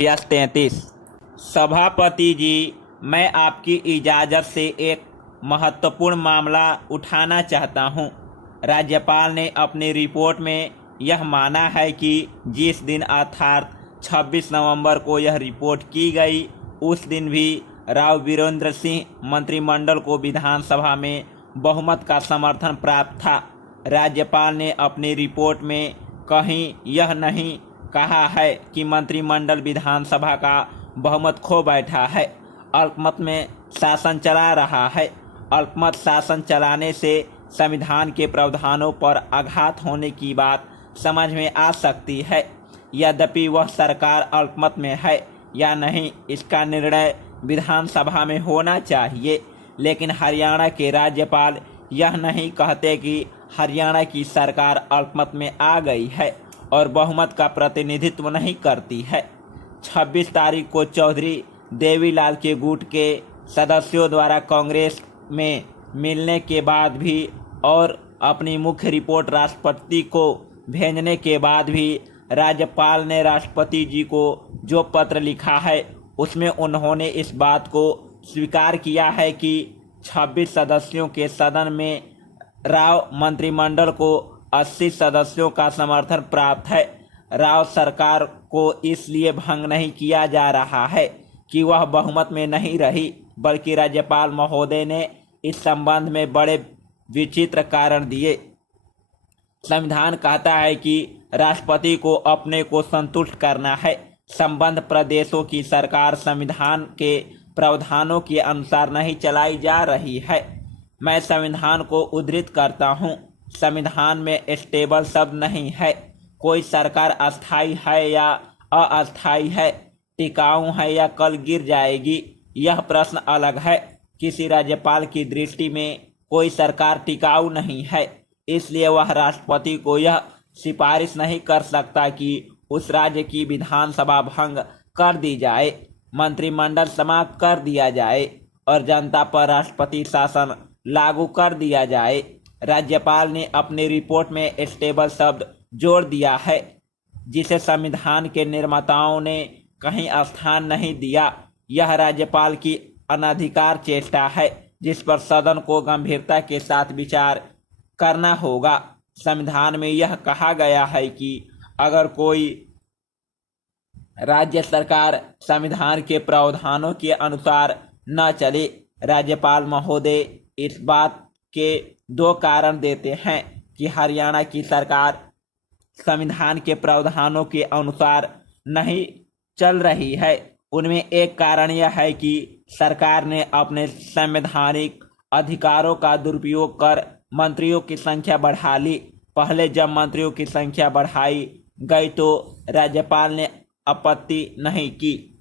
Yes 33। सभापति जी, मैं आपकी इजाज़त से एक महत्वपूर्ण मामला उठाना चाहता हूं। राज्यपाल ने अपनी रिपोर्ट में यह माना है कि जिस दिन अर्थात 26 नवंबर को यह रिपोर्ट की गई, उस दिन भी राव वीरेंद्र सिंह मंत्रिमंडल को विधानसभा में बहुमत का समर्थन प्राप्त था। राज्यपाल ने अपनी रिपोर्ट में कहीं यह नहीं कहा है कि मंत्रिमंडल विधानसभा का बहुमत खो बैठा है, अल्पमत में शासन चला रहा है। अल्पमत शासन चलाने से संविधान के प्रावधानों पर आघात होने की बात समझ में आ सकती है। यद्यपि वह सरकार अल्पमत में है या नहीं, इसका निर्णय विधानसभा में होना चाहिए, लेकिन हरियाणा के राज्यपाल यह नहीं कहते कि हरियाणा की सरकार अल्पमत में आ गई है और बहुमत का प्रतिनिधित्व नहीं करती है। 26 तारीख को चौधरी देवीलाल के गुट के सदस्यों द्वारा कांग्रेस में मिलने के बाद भी और अपनी मुख्य रिपोर्ट राष्ट्रपति को भेजने के बाद भी राज्यपाल ने राष्ट्रपति जी को जो पत्र लिखा है, उसमें उन्होंने इस बात को स्वीकार किया है कि 26 सदस्यों के सदन में राव मंत्रिमंडल को 80 सदस्यों का समर्थन प्राप्त है। राव सरकार को इसलिए भंग नहीं किया जा रहा है कि वह बहुमत में नहीं रही, बल्कि राज्यपाल महोदय ने इस संबंध में बड़े विचित्र कारण दिए। संविधान कहता है कि राष्ट्रपति को अपने को संतुष्ट करना है। संबद्ध प्रदेशों की सरकार संविधान के प्रावधानों के अनुसार नहीं चलाई जा रही है। मैं संविधान को उद्धृत करता हूँ। संविधान में स्टेबल शब्द नहीं है। कोई सरकार अस्थायी है या अस्थायी है, टिकाऊ है या कल गिर जाएगी, यह प्रश्न अलग है। किसी राज्यपाल की दृष्टि में कोई सरकार टिकाऊ नहीं है, इसलिए वह राष्ट्रपति को यह सिफारिश नहीं कर सकता कि उस राज्य की विधानसभा भंग कर दी जाए, मंत्रिमंडल समाप्त कर दिया जाए और जनता पर राष्ट्रपति शासन लागू कर दिया जाए। राज्यपाल ने अपनी रिपोर्ट में स्टेबल शब्द जोड़ दिया है, जिसे संविधान के निर्माताओं ने कहीं स्थान नहीं दिया। यह राज्यपाल की अनधिकार चेष्टा है, जिस पर सदन को गंभीरता के साथ विचार करना होगा। संविधान में यह कहा गया है कि अगर कोई राज्य सरकार संविधान के प्रावधानों के अनुसार न चले, राज्यपाल महोदय इस बात के दो कारण देते हैं कि हरियाणा की सरकार संविधान के प्रावधानों के अनुसार नहीं चल रही है। उनमें एक कारण यह है कि सरकार ने अपने संवैधानिक अधिकारों का दुरुपयोग कर मंत्रियों की संख्या बढ़ा ली। पहले जब मंत्रियों की संख्या बढ़ाई गई तो राज्यपाल ने आपत्ति नहीं की।